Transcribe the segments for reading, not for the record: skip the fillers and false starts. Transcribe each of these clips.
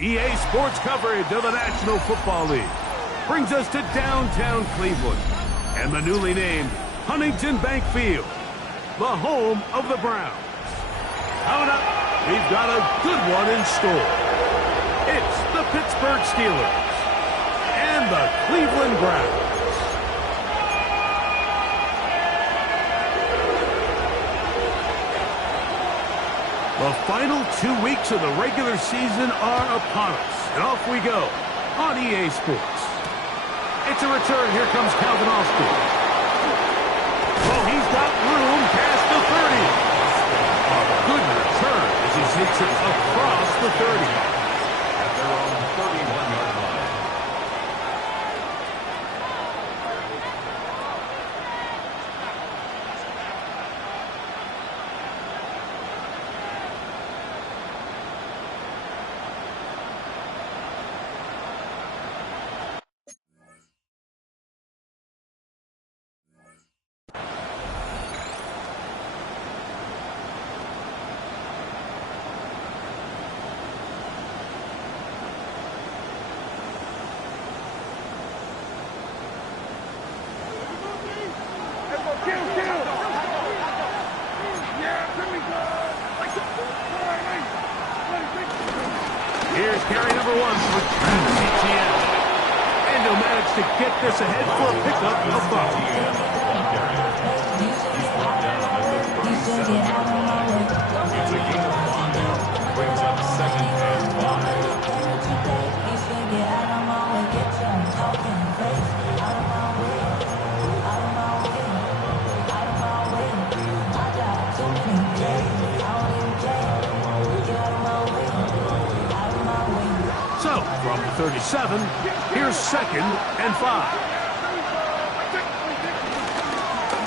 EA Sports coverage of the National Football League brings us to downtown Cleveland and the newly named Huntington Bank Field, the home of the Browns. Coming up, we've got a good one in store. It's the Pittsburgh Steelers and the Cleveland Browns. The final 2 weeks of the regular season are upon us, and off we go on EA Sports. It's a return. Here comes Calvin Austin. Oh, he's got room past the 30. A good return as he takes it across the 30. At their own 31-yard line. Here's carry number 1 for Travis Etienne. And he'll manage to get this ahead for a pickup of 5. He's brought down at the 37-yard line. It's a gain of 5. Brings up 2nd and 5. So, from the 37, here's 2nd and 5.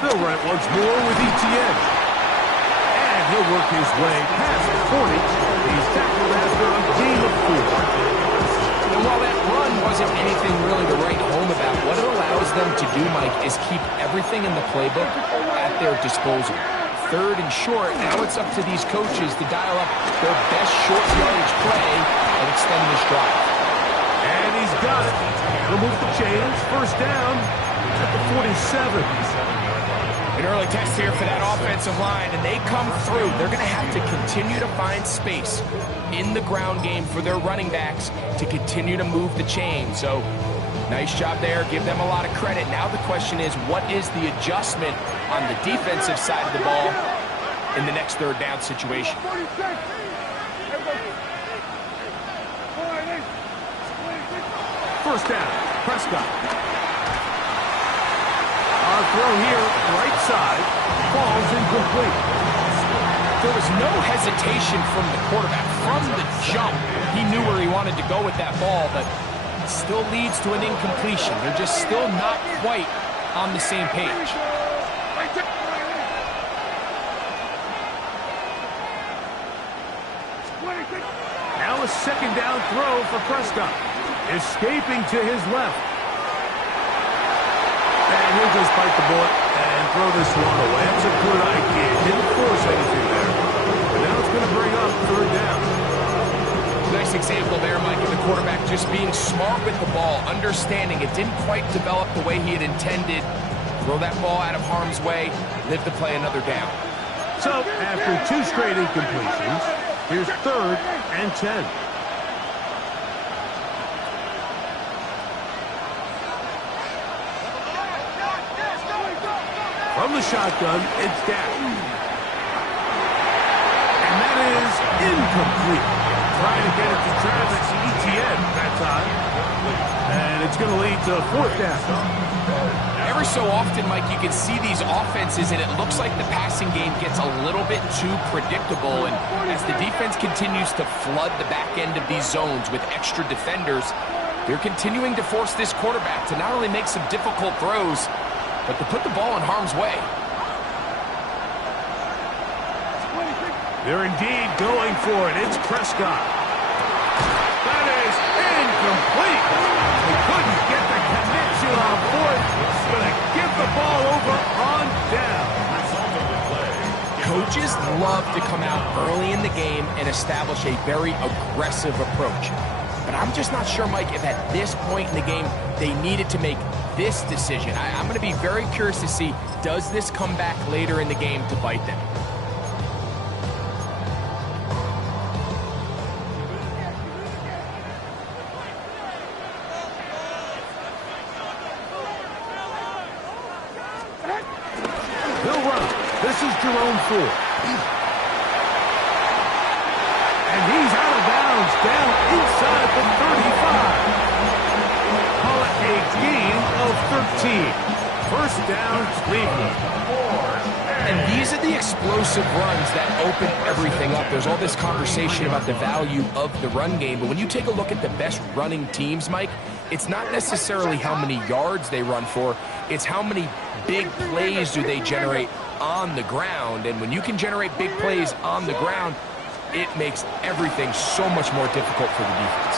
They'll run it once more with Etienne. And he'll work his way past 40. He's tackled after a gain of 4. And while that run wasn't anything really to write home about, what it allows them to do, Mike, is keep everything in the playbook at their disposal. 3rd and short, now it's up to these coaches to dial up their best short yardage play and extend this drive. And he's got it. He'll move the chains. 1st down at the 47. An early test here for that offensive line, and they come through. They're going to have to continue to find space in the ground game for their running backs to continue to move the chain. So, nice job there. Give them a lot of credit. Now the question is, what is the adjustment on the defensive side of the ball in the next 3rd down situation? 1st down, Prescott. Our throw here, right side, falls incomplete. There was no hesitation from the quarterback. From the jump, he knew where he wanted to go with that ball, but it still leads to an incompletion. They're just still not quite on the same page. Now a 2nd down throw for Prescott. Escaping to his left. And he'll just bite the bullet and throw this one away. That's a good idea. Didn't force anything there. But now it's going to bring up 3rd down. Nice example there, Mike, of the quarterback just being smart with the ball, understanding it didn't quite develop the way he had intended. Throw that ball out of harm's way, live to play another down. So, after 2 straight incompletions, here's 3rd and 10. From the shotgun, it's down. And that is incomplete. Trying to get it to Travis Etienne that time. And it's going to lead to 4th down. Every so often, Mike, you can see these offenses, and it looks like the passing game gets a little bit too predictable. And as the defense continues to flood the back end of these zones with extra defenders, they're continuing to force this quarterback to not only make some difficult throws, but to put the ball in harm's way. They're indeed going for it. It's Prescott. That is incomplete. They couldn't get the connection on 4th. Going to give the ball over on down. Coaches love to come out early in the game and establish a very aggressive approach. but I'm just not sure, Mike, if at this point in the game they needed to make this decision. I'm going to be very curious to see, does this come back later in the game to bite them? He'll run. This is Jerome Ford. And he's out of bounds, down inside the 35. Call it a gain of 13. First down, Cleveland. And these are the explosive runs that open everything up. There's all this conversation about the value of the run game, but when you take a look at the best running teams, Mike, it's not necessarily how many yards they run for, it's how many big plays do they generate on the ground. And when you can generate big plays on the ground, it makes everything so much more difficult for the defense.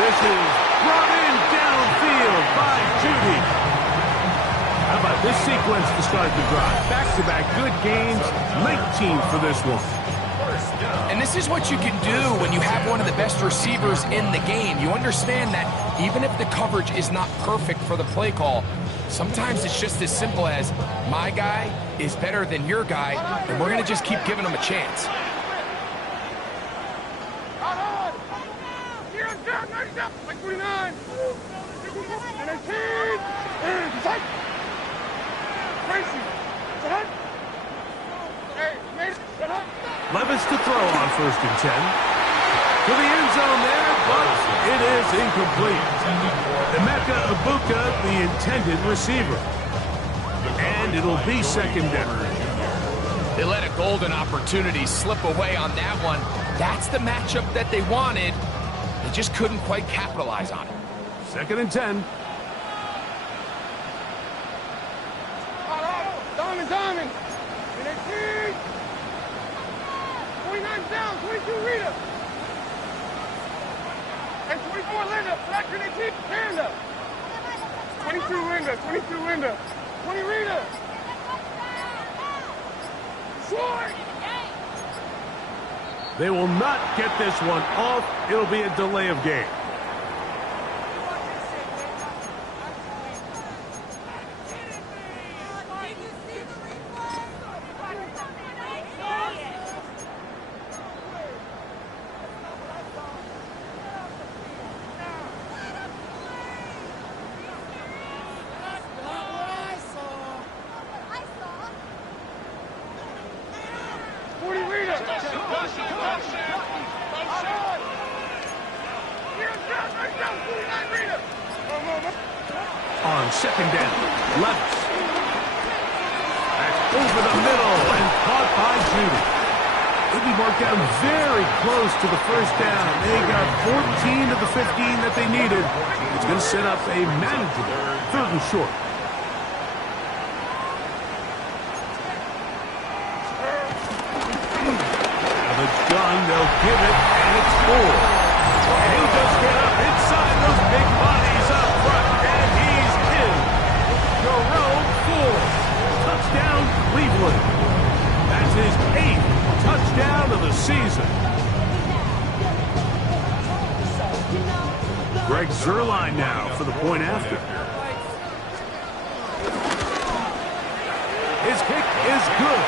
This is brought in downfield by Judy. How about this sequence to start the drive? Back-to-back good games, 19 for this one. And this is what you can do when you have one of the best receivers in the game. You understand that even if the coverage is not perfect for the play call, sometimes it's just as simple as, my guy is better than your guy, and we're going to just keep giving him a chance. Levis to throw on 1st and 10. To the end zone there, but it is incomplete. Emeka Ibuka, the intended receiver. And it'll be 2nd down. They let a golden opportunity slip away on that one. That's the matchup that they wanted. They just couldn't quite capitalize on it. 2nd and 10. Diamond. 29 down, 22 Rita. And 24 Linda. Black Grenade Panda. 22 Linda, 22 Linda. 20 Rita. Short. They will not get this one off. It'll be a delay of game. On 2nd down, Levis. Back over the middle and caught by Judy. They'll be marked down very close to the 1st down. They got 14 of the 15 that they needed. It's going to set up a manageable 3rd and short. Now the gun, they'll give it, and it's 4. And he'll just get up inside those big bodies up front, and he's in. Jerome Ford. Touchdown, Cleveland. That's his 8th touchdown of the season. Greg Zuerlein now for the point after. His kick is good,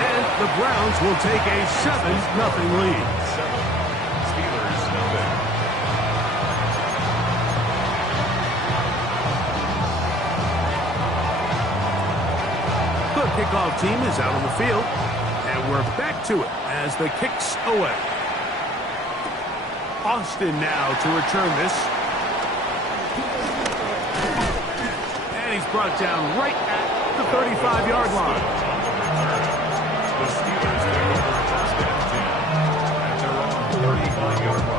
and the Browns will take a 7-0 lead. Steelers, nothing. The kickoff team is out on the field, and we're back to it as the kick's away. Austin now to return this. And he's brought down right at the 35-yard line. The Steelers take over a first and 10 at their own 35-yard line.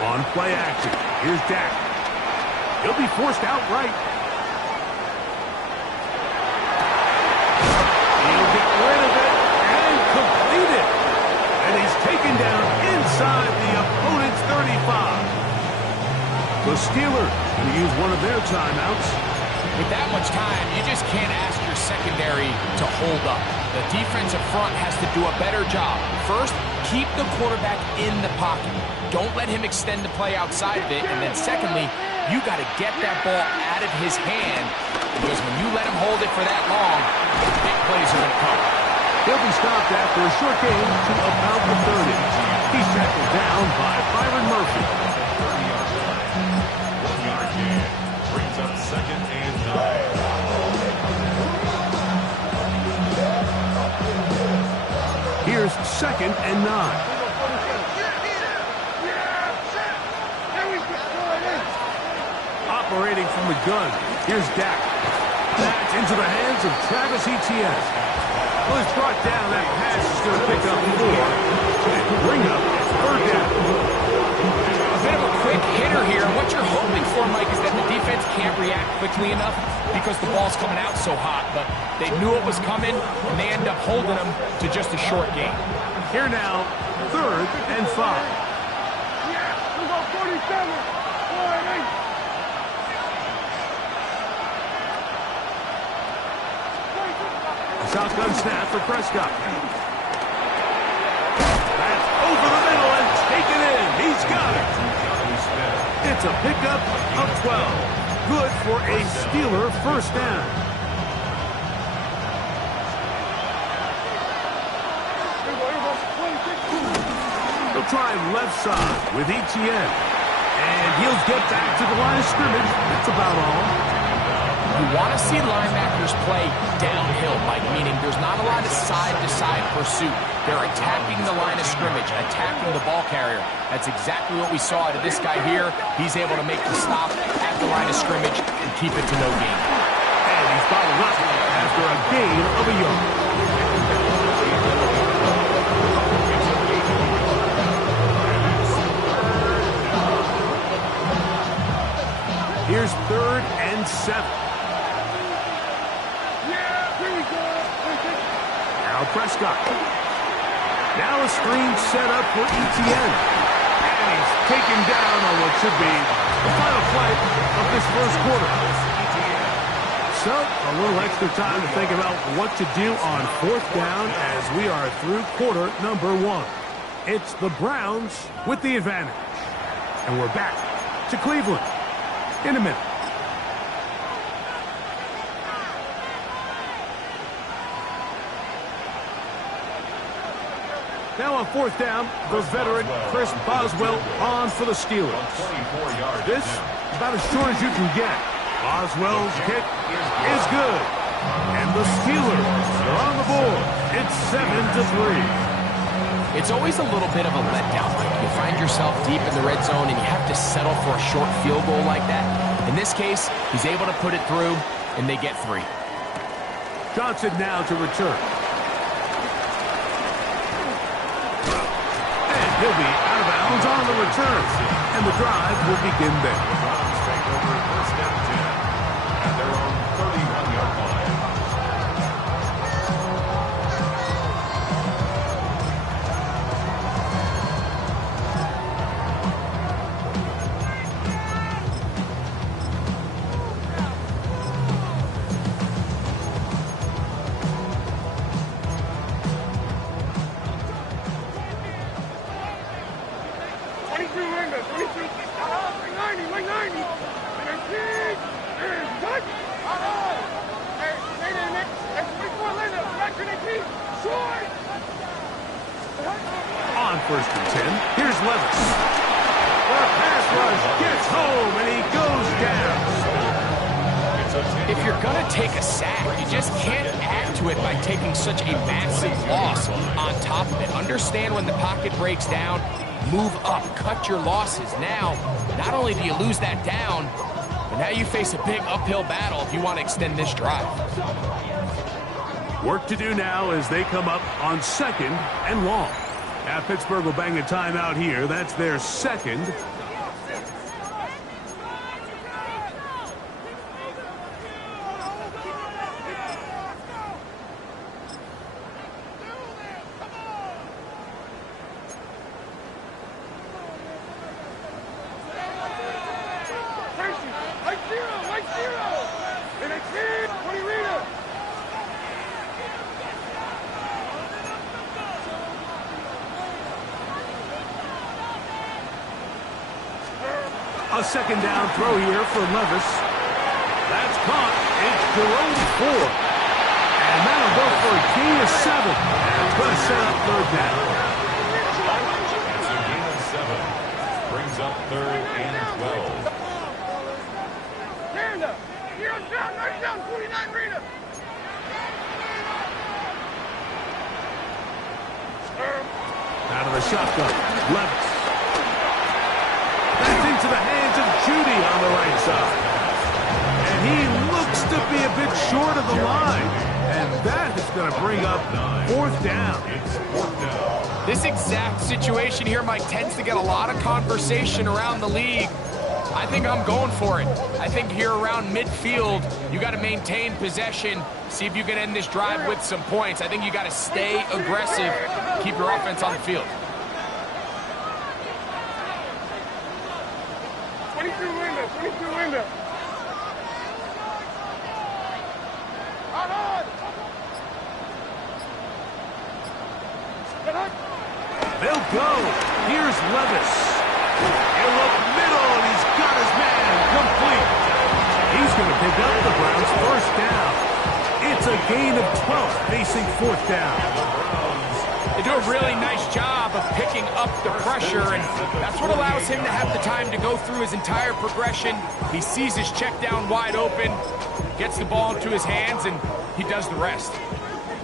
On play action, here's Dak. He'll be forced outright. The Steelers going to use one of their timeouts. With that much time, you just can't ask your secondary to hold up. The defensive front has to do a better job. First, keep the quarterback in the pocket. Don't let him extend the play outside of it. And then secondly, you got to get that ball out of his hand, because when you let him hold it for that long, big plays are going to come. He'll be stopped after a short gain to about the 30. He's tackled down by Byron Murphy. 1-yard gain. Brings up 2nd and 9. Here's 2nd and 9. Operating from the gun, here's Dak. That's into the hands of Travis Etienne. Well, he's brought down. That pass is going to pick up 4 and bring up 3rd down. A bit of a quick hitter here. What you're hoping for, Mike, is that the defense can't react quickly enough because the ball's coming out so hot. But they knew it was coming, and they end up holding them to just a short gain. Here now, 3rd and 5. Yeah, we got 47. Shotgun snap for Prescott. That's over the middle and taken in. He's got it. It's a pickup of 12. Good for a Steeler 1st down. He'll try left side with Etienne. And he'll get back to the line of scrimmage. That's about all. You want to see linebackers play downhill, Mike, meaning there's not a lot of side-to-side pursuit. They're attacking the line of scrimmage, attacking the ball carrier. That's exactly what we saw out of this guy here. He's able to make the stop at the line of scrimmage and keep it to no gain. And he's followed up after a gain of a yard. Here's 3rd and 7. Now Prescott. Now a screen set up for Etienne. And he's taken down on what should be the final play of this 1st quarter. So, a little extra time to think about what to do on 4th down as we are through quarter number 1. It's the Browns with the advantage. And we're back to Cleveland in a minute. Now on 4th down, the veteran Chris Boswell on for the Steelers. This about as short as you can get. Boswell's kick is good. And the Steelers are on the board. It's 7-3. It's always a little bit of a letdown. You find yourself deep in the red zone and you have to settle for a short field goal like that. In this case, he's able to put it through, and they get 3. Johnson now to return. And he'll be out of bounds on the return. And the drive will begin there. The Browns take over 1st and 10 at their own 31-yard line. On 1st and 10, here's Levis. The pass rush gets home, and he goes down. If you're going to take a sack, you just can't add to it by taking such a massive loss on top of it. Understand when the pocket breaks down, move up, cut your losses. Now, not only do you lose that down, but now you face a big uphill battle if you want to extend this drive. Work to do now as they come up on 2nd and long. Now Pittsburgh will bang a timeout here. That's their 2nd. A second down throw here for Levis. That's caught. It's Jerome's 4. And that'll go for a gain of 7. And it's going to set up third down. It's a gain of 7. Brings up third and 12. Stand up. You're down, right down, 49 Rita. Out of the shotgun, Levis. That's into the hands of Judy on the right side. And he looks to be a bit short of the line. And that is going to bring up fourth down. It's fourth down. This exact situation here, Mike, tends to get a lot of conversation around the league. I think I'm going for it. I think here around midfield, you got to maintain possession, see if you can end this drive with some points. I think you got to stay aggressive, keep your offense on the field. 22 window, 22 window. Out on. They'll go. Here's Levis. He'll look middle, and he's got his man complete. He's going to pick up the Browns' first down. It's a gain of 12 facing fourth down. They do a really nice job of picking up the pressure, and that's what allows him to have the time to go through his entire progression. He sees his check down wide open, gets the ball into his hands, and he does the rest.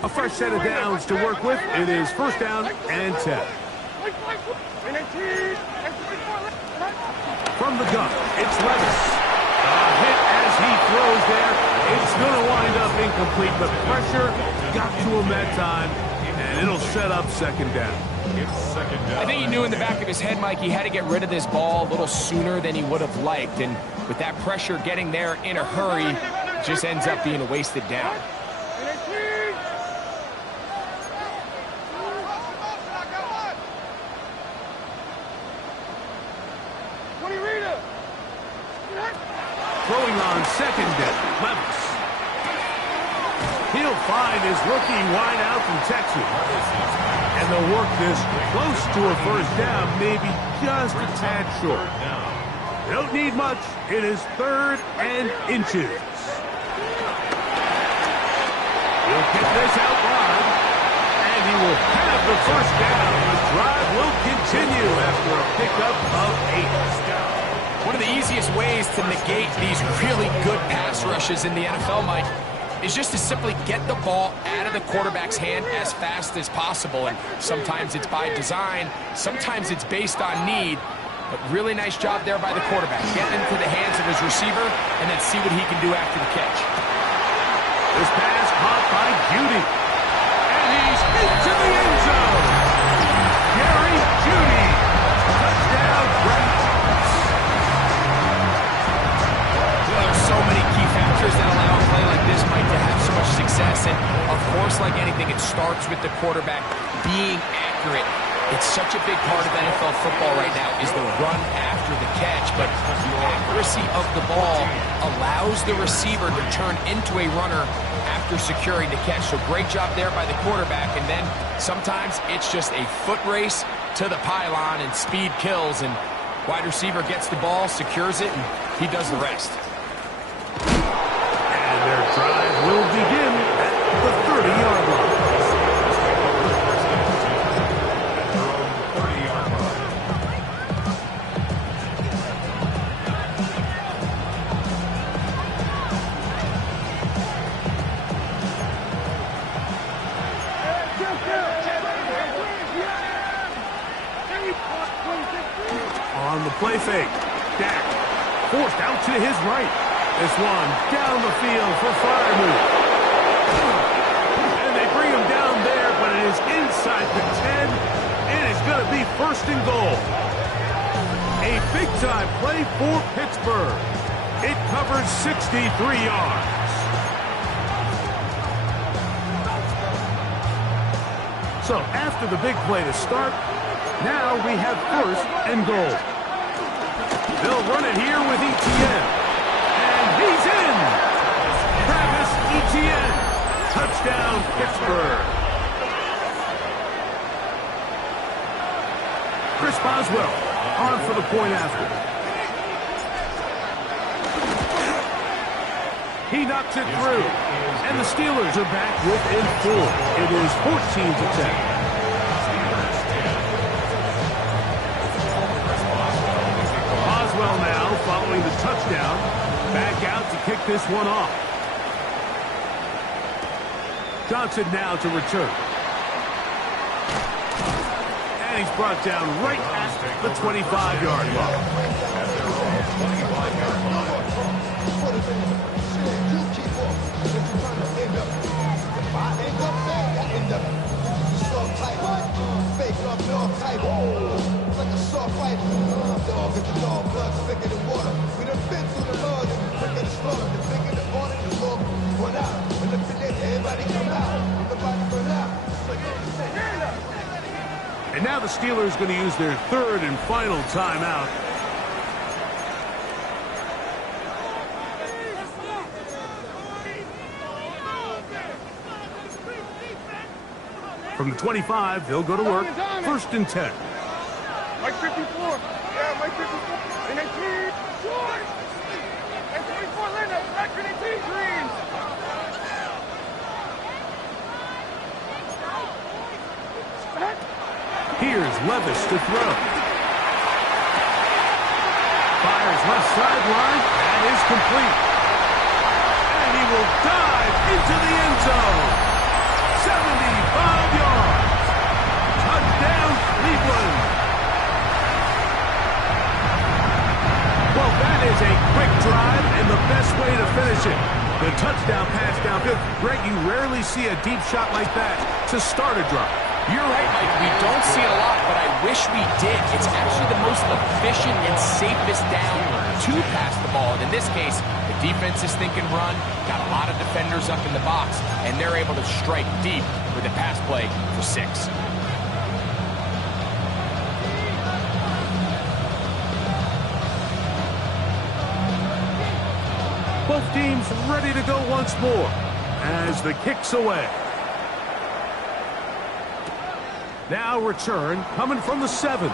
A fresh set of downs to work with. It is first down and 10. From the gun, it's Levis. A hit as he throws there. It's going to wind up incomplete. The pressure got to him that time, and it'll set up second down. It's second down. I think he knew in the back of his head, Mike, he had to get rid of this ball a little sooner than he would have liked. And with that pressure getting there in a hurry, it just ends up being a wasted down. Throwing on second down, Levis. He'll find his rookie wideout from Texas. And they'll work this close to a first down, maybe just a tad short. They don't need much. It is third and inches. He'll get this out wide, and he will have the first down. The drive will continue after a pickup of 8. One of the easiest ways to negate these really good pass rushes in the NFL, Mike, is just to simply get the ball out of the quarterback's hand as fast as possible. And sometimes it's by design, sometimes it's based on need. But really nice job there by the quarterback. Get into the hands of his receiver and then see what he can do after the catch. This pass caught by Judy. And he's into the end zone. Jerry Judy. Touchdown, Browns. There's so many key factors that allow a play like this, Mike, to have so much success. And, of course, like anything, it starts with the quarterback being accurate. It's such a big part of NFL football right now is the run after the catch. But the accuracy of the ball allows the receiver to turn into a runner after securing the catch. So great job there by the quarterback. And then sometimes it's just a foot race to the pylon and speed kills. And wide receiver gets the ball, secures it, and he does the rest. And their drive will begin at the 30-yard line. On the play fake, Dak forced out to his right. This one down the field for Fryermuth. And they bring him down there, but it is inside the 10. It is going to be first and goal. A big-time play for Pittsburgh. It covers 63 yards. So after the big play to start, now we have first and goal. They'll run it here with Etienne. And he's in! Travis Etienne. Touchdown, Pittsburgh. Chris Boswell on for the point after. He knocks it through. And the Steelers are back within 4. It is 14-10. Boswell now following the touchdown. Back out to kick this one off. Johnson now to return. And he's brought down right at the 25-yard line. And now the Steelers going to use their third and final timeout. From the 25, they'll go to work. 1st and 10. Mike 54. Yeah, Mike 54. And then Green. George. And 24 Linda. Back to the team. Green. Here's Levis to throw. Fires left sideline. That is complete. And he will dive into the end zone. 75 yards. Touchdown, Cleveland. Well, that is a quick drive and the best way to finish it. The touchdown pass downfield. Greg, you rarely see a deep shot like that to start a drive. You're right, Mike. We don't see it a lot, but I wish we did. It's actually the most efficient and safest down to pass the ball. And in this case, the defense is thinking run, got a lot of defenders up in the box, and they're able to strike deep with a pass play for 6. Both teams ready to go once more as the kick's away. Now return coming from the 7.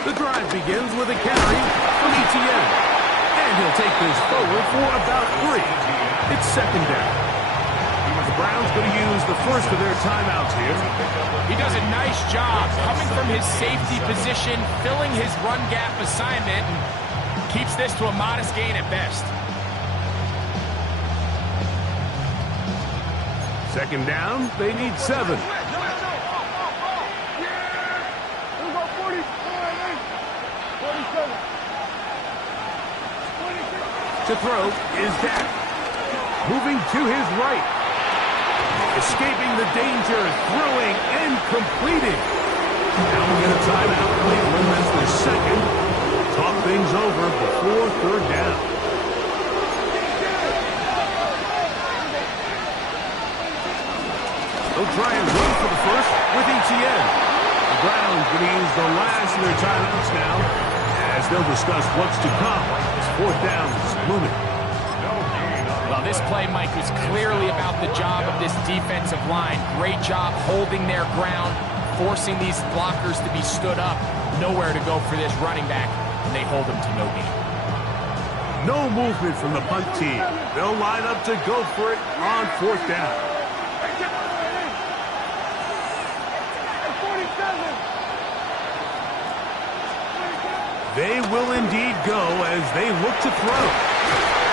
The drive begins with a carry from Etienne. And he'll take this forward for about 3. It's 2nd down. The Browns going to use the first of their timeouts here. He does a nice job coming from his safety position, filling his run gap assignment, and keeps this to a modest gain at best. 2nd down, they need 7. To throw is Dak. Moving to his right. Escaping the danger, throwing and completing. Now we'll get a timeout. Cleveland, that's their 2nd. Talk things over before 3rd down. They'll try and run for the first with Etienne. The Browns going to use the last of their timeouts now as they'll discuss what's to come. 4th down is looming. Well, this play, Mike, was clearly about the job of this defensive line. Great job holding their ground, forcing these blockers to be stood up. Nowhere to go for this running back, and they hold him to no gain. No movement from the punt team. They'll line up to go for it on 4th down. They will indeed go as they look to throw.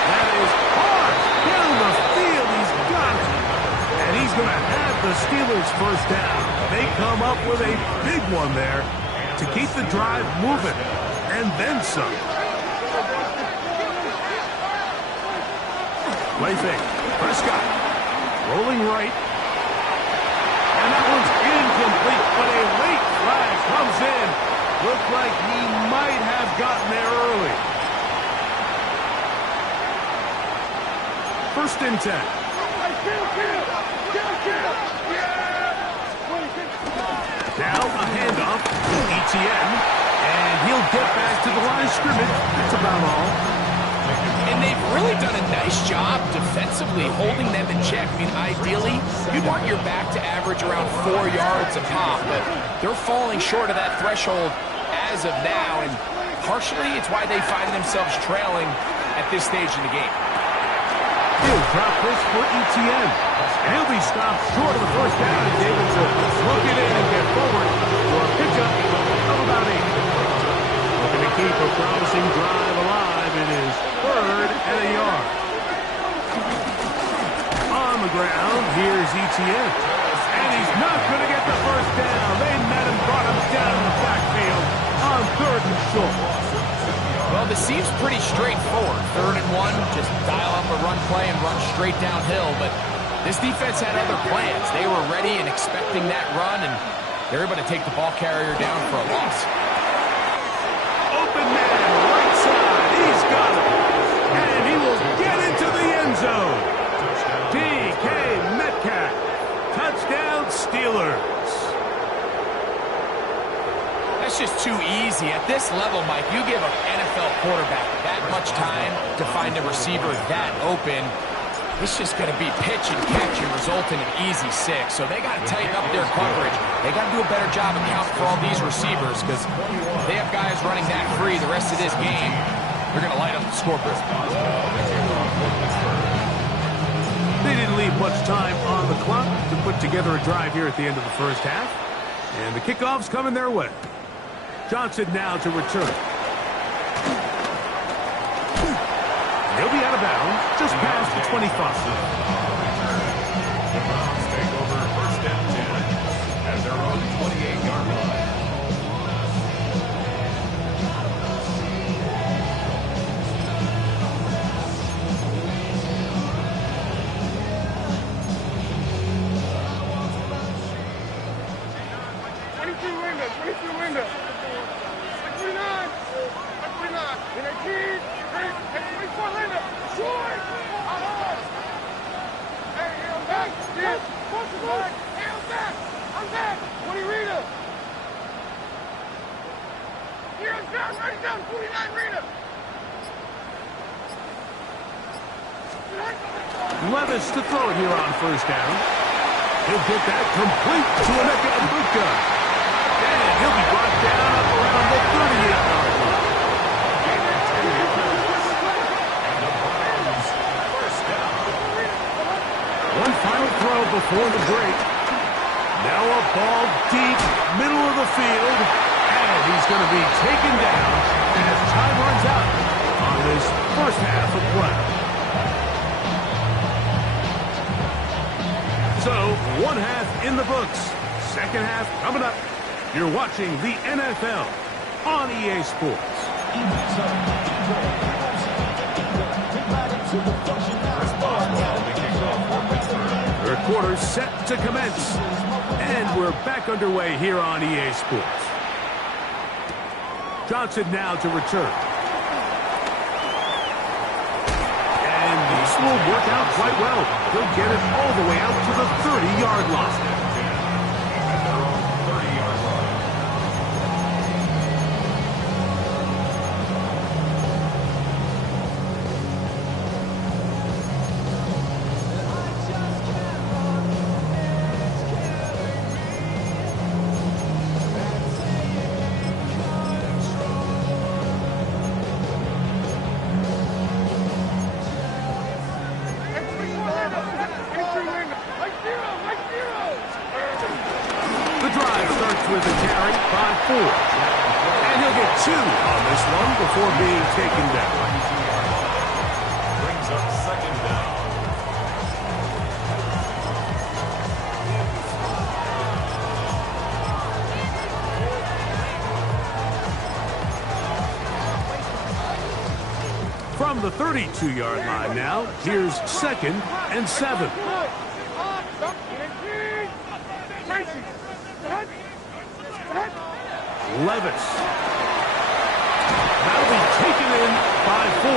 That is hard down the field. He's got it. And he's going to have the Steelers' 1st down. They come up with a big one there to keep the drive moving. And then some. Play fake. Prescott rolling right. And that one's incomplete, but a late flag comes in. Looked like he might have gotten there early. First and 10. Now a handoff to ETN, and he'll get back to the line of scrimmage. That's about all. And they've really done a nice job defensively holding them in check. I mean, ideally, you'd want your back to average around 4 yards a pop, but they're falling short of that threshold as of now, and partially it's why they find themselves trailing at this stage in the game. He'll drop this for ETN, and he'll be stopped short of the first down and able to look it in and get forward for a pickup of about 8. Looking to keep a promising drive alive. It is 3rd and a yard. On the ground, here's ETN. And he's not going to get the first down. They met him, brought him down in the backfield on 3rd and short. Well, this seems pretty straightforward. 3rd and 1, just dial up a run play and run straight downhill. But this defense had other plans. They were ready and expecting that run, and they're able to take the ball carrier down for a loss. Open man, right side. He's got it. And he will get into the end zone. DK Metcalf. Touchdown, Steelers. That's just too easy. At this level, Mike, you give an NFL quarterback that much time to find a receiver that open, it's just going to be pitch and catch and result in an easy 6. So they got to tighten up their coverage. They got to do a better job accounting for all these receivers, because they have guys running that free the rest of this game. They're going to light up the scoreboard. They didn't leave much time on the clock to put together a drive here at the end of the first half. And the kickoff's coming their way. Johnson now to return. He'll be out of bounds just past the 25. The Browns take over 1st and 10 at their own 28-yard line. Levis to throw it here on 1st down. He'll get that complete to Emeka Egbuka. And he'll be brought down up around the 38-yard line. One final throw before the break. Now a ball deep, middle of the field. And he's going to be taken down as time runs out on this first half of play. So, 1 half in the books. 2nd half coming up. You're watching the NFL on EA Sports. Third quarter set to commence. And we're back underway here on EA Sports. Johnson now to return. This will work out quite well. He'll get it all the way out to the 30-yard line. At their own 30-yard line. The drive starts with a carry by 4. And he'll get 2 on this one before being taken down. Brings up 2nd down. From the 32-yard line now, here's 2nd and 7. Levis. That'll be taken in by 4.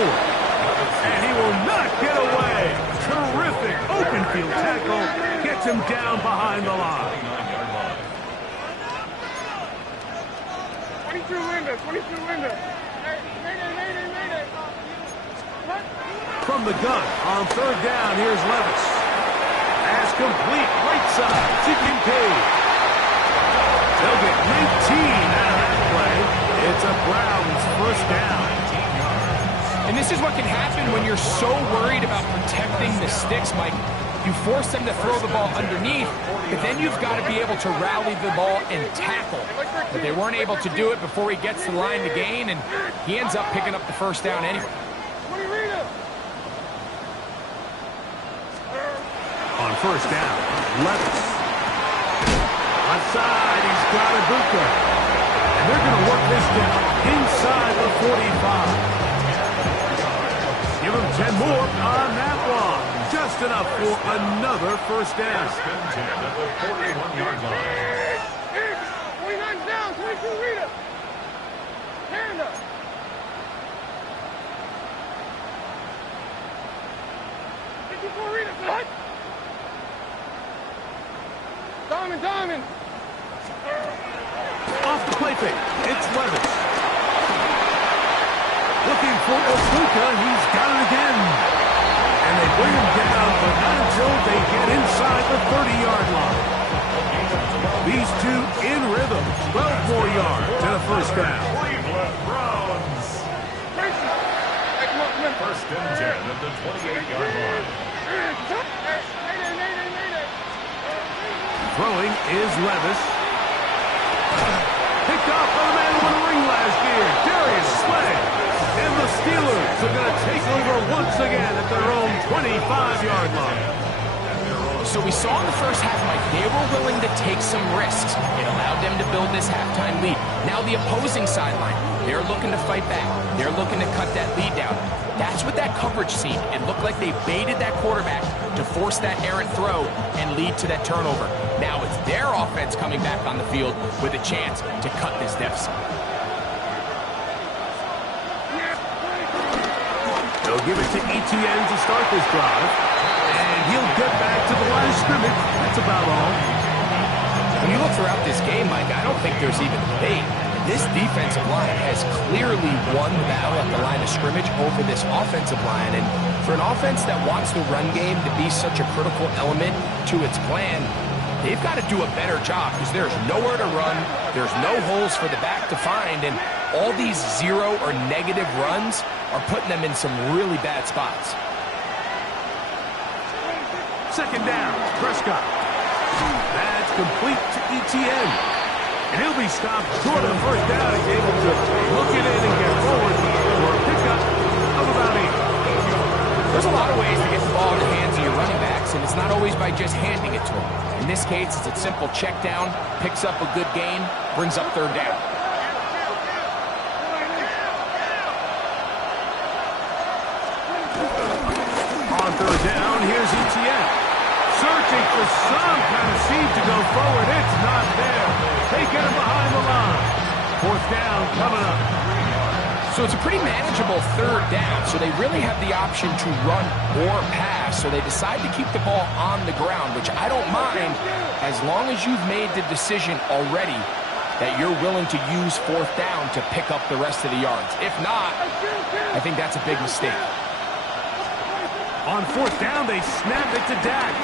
And he will not get away. Terrific open field tackle. Gets him down behind the line. 22 Linda, 22 Linda. Hey, Mayday. What? From the gun on 3rd down, here's Levis. Pass complete, right side to Kincaid. They'll get 19 out of that play. It's a Browns first down. And this is what can happen when you're so worried about protecting the sticks, Mike. You force them to throw the ball underneath, but then you've got to be able to rally the ball and tackle. But they weren't able to do it before he gets the line to gain, and he ends up picking up the first down anyway. On first down, Levis. Outside, he's got Ibuka. And they're going to work this down inside the 45. Give him 10 more on that one. Just enough for another first down. 41-yard line. 29 down, 22 Rita. Hand up. 54 Rita, what? Diamond. Off the play fake. It's Levis. Looking for Ibuka. He's got it again. And they bring him down, but not until they get inside the 30-yard line. These two in rhythm. 12 more yards and a first down. Cleveland Browns. First and 10 at the 28-yard line. Throwing is Levis. Picked off by the man who won a ring last year, Darius Slay. And the Steelers are going to take over once again at their own 25-yard line. So we saw in the first half, Mike, they were willing to take some risks. It allowed them to build this halftime lead. Now the opposing sideline, they're looking to fight back. They're looking to cut that lead down. That's what that coverage seemed. It looked like they baited that quarterback to force that errant throw and lead to that turnover. Now it's their offense coming back on the field with a chance to cut this deficit. They'll give it to Etienne to start this drive. And he'll get back to the line of scrimmage. That's about all. When you look throughout this game, Mike, I don't think there's even debate. This defensive line has clearly won the battle at the line of scrimmage over this offensive line. And for an offense that wants the run game to be such a critical element to its plan, they've got to do a better job because there's nowhere to run. There's no holes for the back to find. And all these zero or negative runs are putting them in some really bad spots. Second down, Prescott. That's complete to Etienne. And he'll be stopped short of the first down. He's able to look it in and get forward for a pickup of about 8. There's a lot of ways to get the ball in the hands of your running backs, and it's not always by just handing it to them. In this case, it's a simple check down, picks up a good gain, brings up third down. On third down, here's Etienne. Searching for some kind of seed to go forward. It's not there. They get him behind the line. Fourth down coming up. So it's a pretty manageable third down, so they really have the option to run or pass, so they decide to keep the ball on the ground, which I don't mind as long as you've made the decision already that you're willing to use fourth down to pick up the rest of the yards. If not, I think that's a big mistake. On fourth down, they snap it to Dak.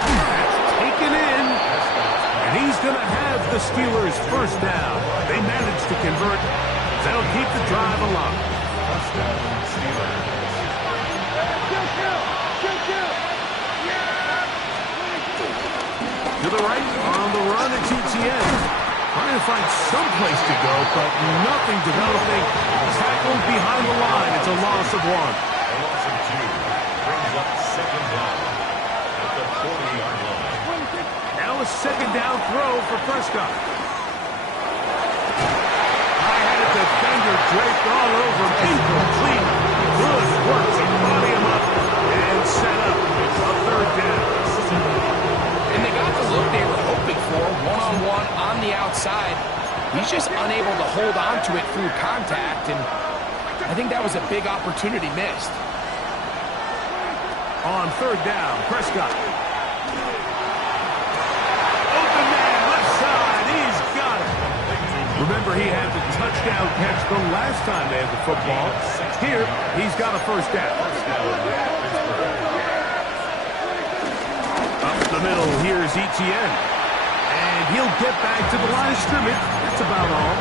That's taken in. And he's going to have the Steelers first down. They managed to convert. That'll keep the drive alive. First down, Steelers. To the right, on the run, it's Etienne. Trying to find some place to go, but nothing developing. Tackled behind the line. It's a loss of 1. A loss of 2. Brings up second down at the 40-yard line. Now a second down throw for Prescott. I had a defender draped all over him. Incomplete. Good work to body him up and set up a third down. And they got the look they were hoping for, one-on-one on the outside. He's just unable to hold on to it through contact, and I think that was a big opportunity missed. On third down, Prescott. Open man, left side, he's got it. Remember, he had the touchdown catch the last time they had the football. Here, he's got a first down. Up the middle, here's Etienne. And he'll get back to the line of scrimmage. That's about all.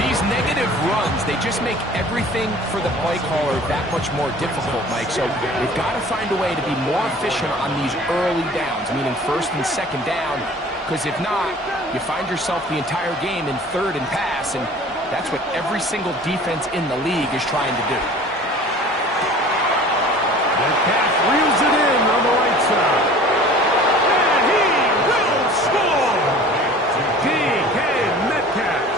These negative runs, they just make everything for the play caller that much more difficult, Mike. So they've got to find a way to be more efficient on these early downs, meaning first and second down, because if not, you find yourself the entire game in third and pass, and that's what every single defense in the league is trying to do. Metcalf reels it in on the right side. And he will score! DK Metcalf.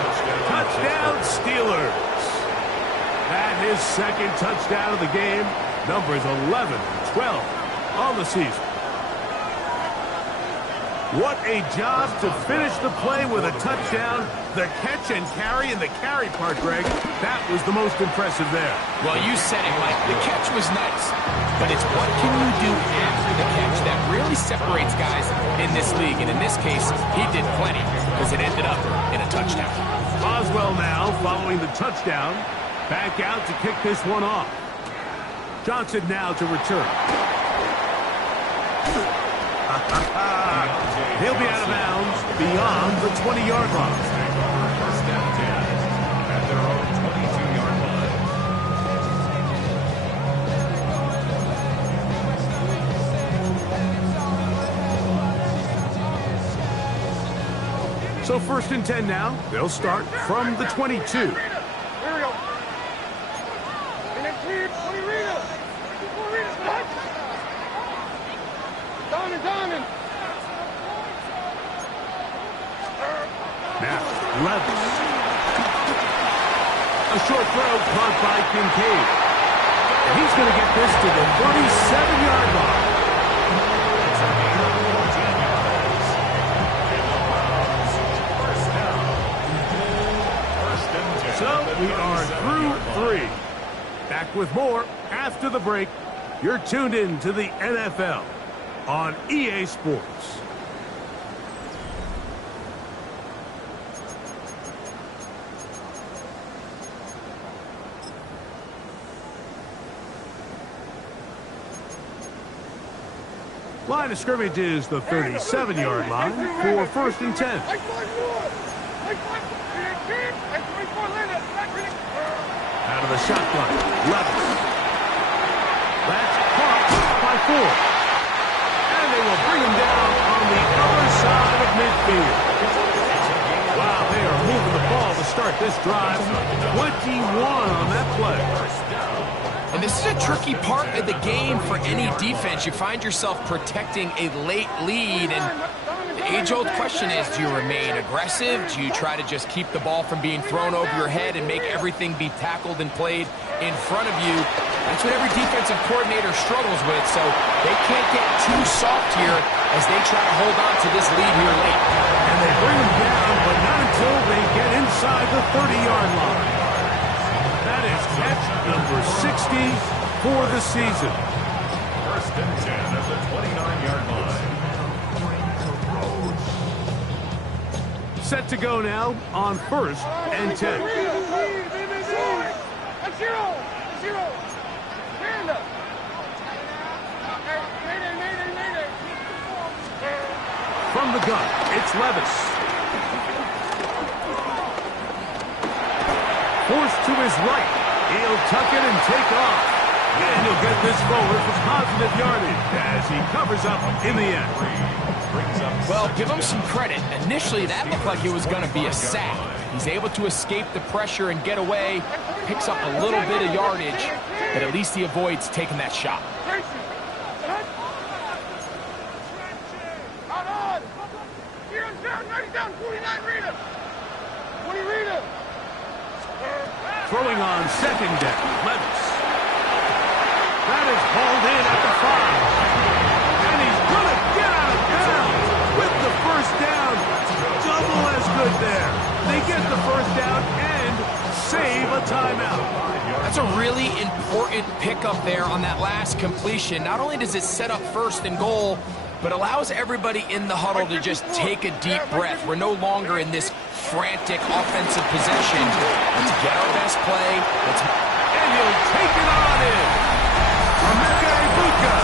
Touchdown Steelers. And his second touchdown of the game. Numbers 11 and 12 on the season. What a job to finish the play with a touchdown. The catch and carry, and the carry part, Greg, that was the most impressive there. Well, you said it, Mike. The catch was nice, but it's what can you do after the catch that really separates guys in this league. And in this case, he did plenty because it ended up in a touchdown. Boswell now following the touchdown. Back out to kick this one off. Johnson now to return. He'll be out of bounds beyond the 20-yard line. First down 10 at their own 22-yard line. So first and 10 now. They'll start from the 22. Here we go. And then clear, 20 Rita. 24 Rita, stop. Diamond. Now, Levis. A short throw caught by Kincaid. And he's going to get this to the 37-yard line. So we are through three. Back with more after the break. You're tuned in to the NFL on EA Sports. Line of scrimmage is the 37-yard line for first and 10. Out of the shotgun, Levis. That's caught by 4. And they will bring him down on the other side of midfield. Wow, they are moving the ball to start this drive. 21 on that play. And this is a tricky part of the game for any defense. You find yourself protecting a late lead, and the age-old question is, do you remain aggressive? Do you try to just keep the ball from being thrown over your head and make everything be tackled and played in front of you? That's what every defensive coordinator struggles with, so they can't get too soft here as they try to hold on to this lead here late. And they bring him down, but not until they get inside the 30-yard line. That is catch number 60 for the season. First and 10 at the 29-yard line. Set to go now on first and 10. From the gun, it's Levis. Forced to his right. He'll tuck it and take off. And he'll get this forward for positive yardage as he covers up in the end. Well, give him some credit. Initially, that looked like it was going to be a sack. He's able to escape the pressure and get away, picks up a little bit of yardage, but at least he avoids taking that shot. Throwing on second down, Levis. That is hauled in at the 5. And he's going to get out of bounds with the first down. Double as good there. there on that last completion. Not only does it set up first and goal, but allows everybody in the huddle to just take a deep breath. We're no longer in this frantic offensive possession. Let's get our best play. And he'll take it on in. Emeka Egbuka.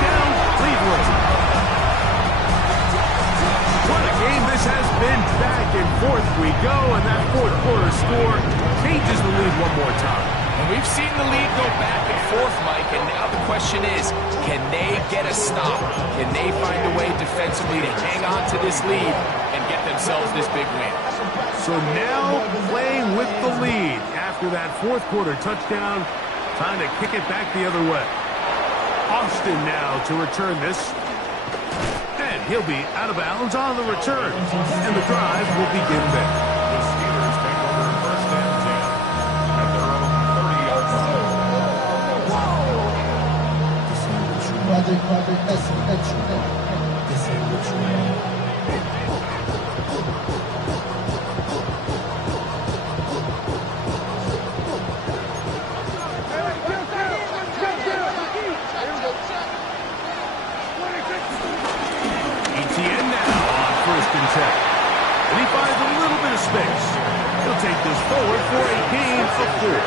Down Cleveland. What a game this has been. Back and forth we go, and that fourth quarter score changes the lead one more time. And we've seen the lead go back and forth, Mike, and now the question is, can they get a stop? Can they find a way defensively to hang on to this lead and get themselves this big win? So now playing with the lead after that fourth quarter touchdown, trying to kick it back the other way. Austin now to return this. And he'll be out of bounds on the return. And the drive will begin there. The Steelers take over first and 10 at their own 30-yard ETN now on first and 10. And he finds a little bit of space. He'll take this forward for a gain of 4. 4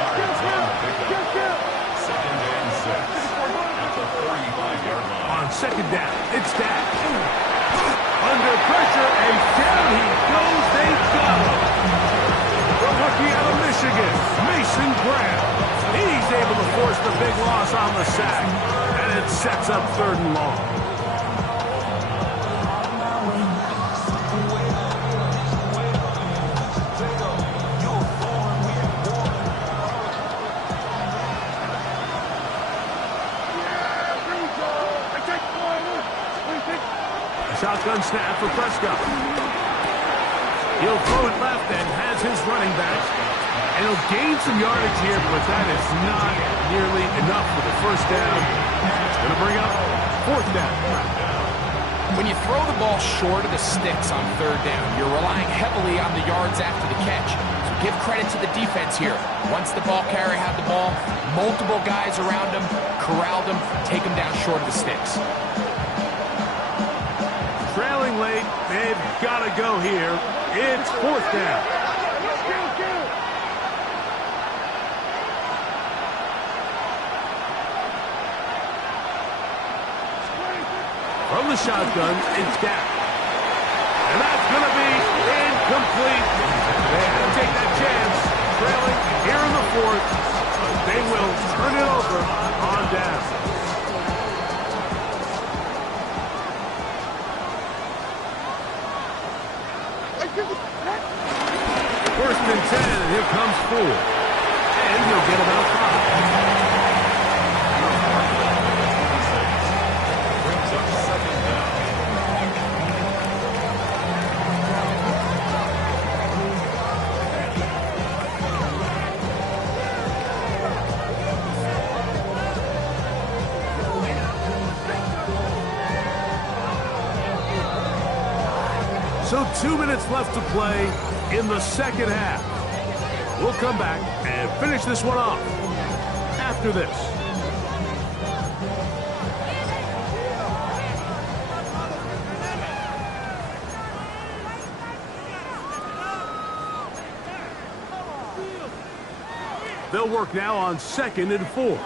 yards on the pickup. Second and 6 at the 45-yard line. On second down, it's Dak. Under pressure, and down he goes. They got him. The rookie out of Michigan, Mason Graham. He's able to force the big loss on the sack. And it sets up third and long. Shotgun snap for Prescott. He'll throw it left and has his running back. And he'll gain some yardage here, but that is not nearly enough for the first down. Going to bring up fourth down. When you throw the ball short of the sticks on third down, you're relying heavily on the yards after the catch. So give credit to the defense here. Once the ball carrier had the ball, multiple guys around him, corralled him, take him down short of the sticks. Trailing late, they've got to go here. It's fourth down. From the shotgun, it's Dak. And that's going to be incomplete. They had to take that chance. Trailing here in the fourth. They will turn it over on down. First and 10, and here comes 4. And he'll get about 5. Brings up second down. So 2 minutes left to play in the second half. We'll come back and finish this one off after this. They'll work now on second and 4.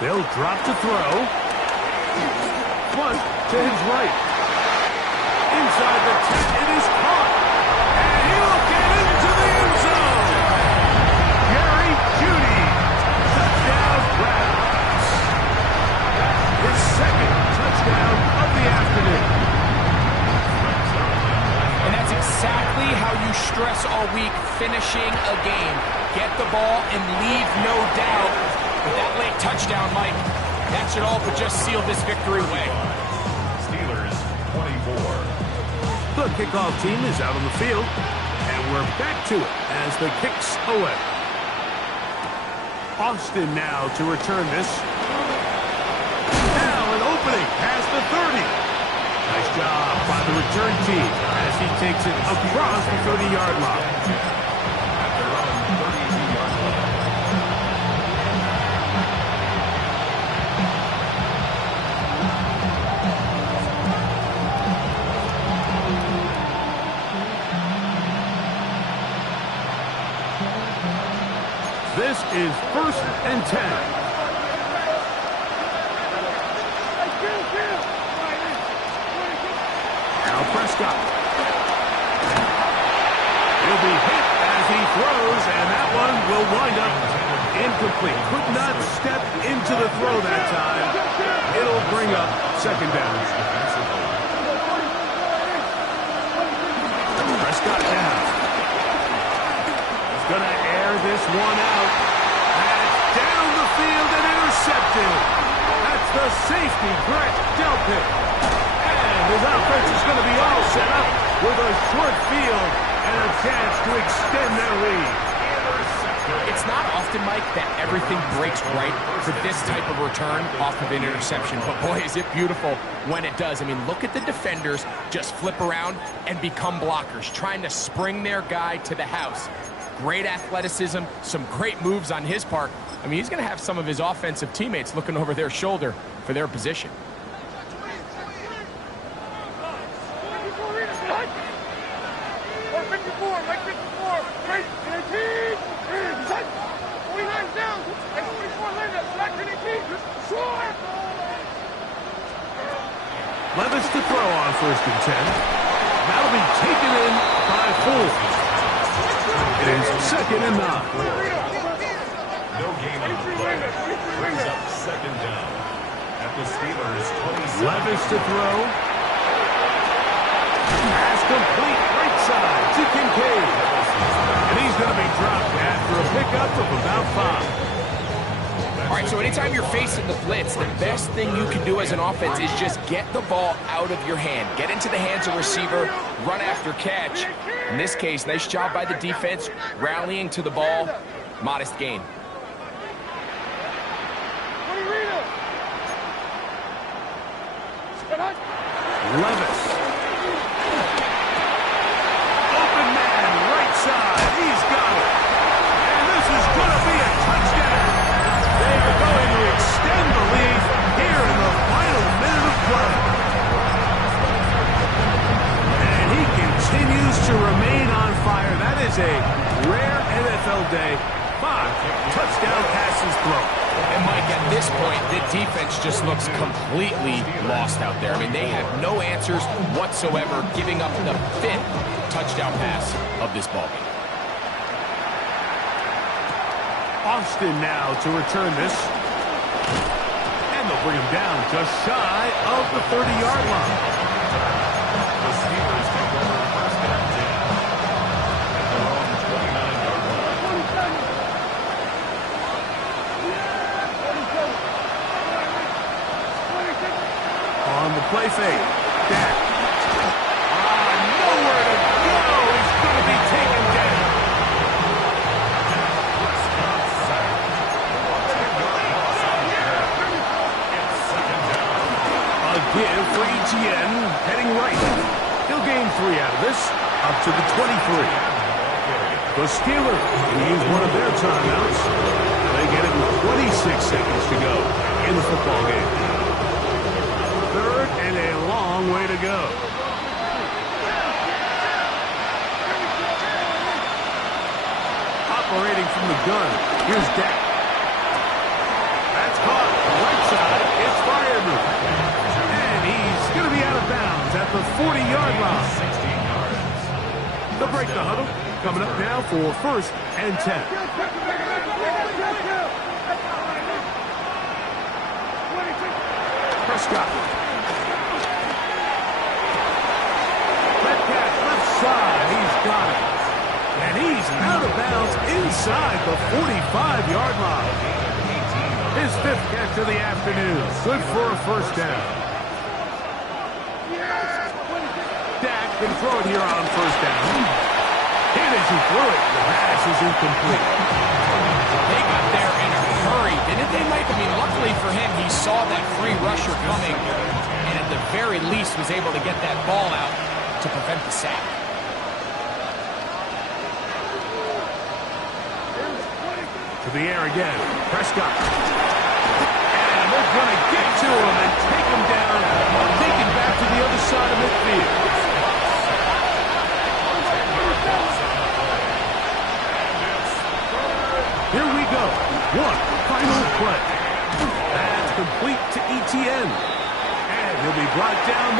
They'll drop to throw. Punt to his right. Inside the 10, it is caught. And he'll get into the end zone. Jerry Jeudy. Touchdown Browns. His second touchdown of the afternoon. And that's exactly how you stress all week finishing a game. Get the ball and leave no doubt. With that late touchdown, Mike, that should all but just seal this victory away. Steelers 24. The kickoff team is out on the field, and we're back to it as the kicks away. Austin now to return this. Now an opening past the 30. Nice job by the return team as he takes it across the 30-yard line. This is 1st and 10. Now Prescott. He'll be hit as he throws, and that one will wind up incomplete. Could not step into the throw that time. It'll bring up 2nd down. Prescott down. He's going to air this one out. That's down the field and intercepted. That's the safety, Greg Delpit. And his offense is going to be all set up with a short field and a chance to extend their lead. It's not often, Mike, that everything breaks right for this type of return off of an interception. But boy, is it beautiful when it does. I mean, look at the defenders just flip around and become blockers, trying to spring their guy to the house. Great athleticism, some great moves on his part. I mean, he's going to have some of his offensive teammates looking over their shoulder for their position. Levis to throw on 1st and 10. That'll be taken in by Ford. It is 2nd and 9. No gain on the play. Brings up 2nd down at the Steelers' 27. Levis to throw. Pass complete right side to Kincaid. And he's going to be dropped after a pickup of about 5. All right, so anytime you're facing the blitz, the best thing you can do as an offense is just get the ball out of your hand. Get into the hands of receiver, run after catch. In this case, nice job by the defense, rallying to the ball. Modest gain. Levis. Open man, right side. He's got it. And this is going to be a touchdown. They are going to extend the lead here in the final minute of play. And he continues to remain on fire. That is a rare NFL day. 5 touchdown passes thrown. And Mike, at this point, the defense just looks completely lost out there. I mean, they have no answers whatsoever, giving up the 5th touchdown pass of this ballgame. Austin now to return this. And they'll bring him down just shy of the 30-yard line. The Steelers take over 1st and 10 at their own 29-yard line. On the play fake. Dak. Nowhere to go. He's going to be taken down. A give for Etienne, heading right. He'll gain 3 out of this, up to the 23. The Steelers can use one of their timeouts. They get it with 26 seconds to go in the football game. 3rd and a long way to go. Operating from the gun, here's Dak. That's caught. Right side, it's fired. And he's going to be out of bounds at the 40-yard line. 16 yards. They'll break the huddle. Coming up now for 1st and 10. Prescott. Metcalf left side. He's got it. And he's out of bounds inside the 45-yard line. His 5th catch of the afternoon. Good for a 1st down. Dak can throw it here on 1st down. Hit as he threw it. The pass is incomplete. They got there in a hurry, didn't They might, I mean, luckily for him, he saw that free rusher coming, and at the very least was able to get that ball out to prevent the sack. To the air again. Prescott. And they're going to get to him and take him down, taken back to the other side of midfield. Here we go. One final play. That's complete to ETN. And he'll be brought down.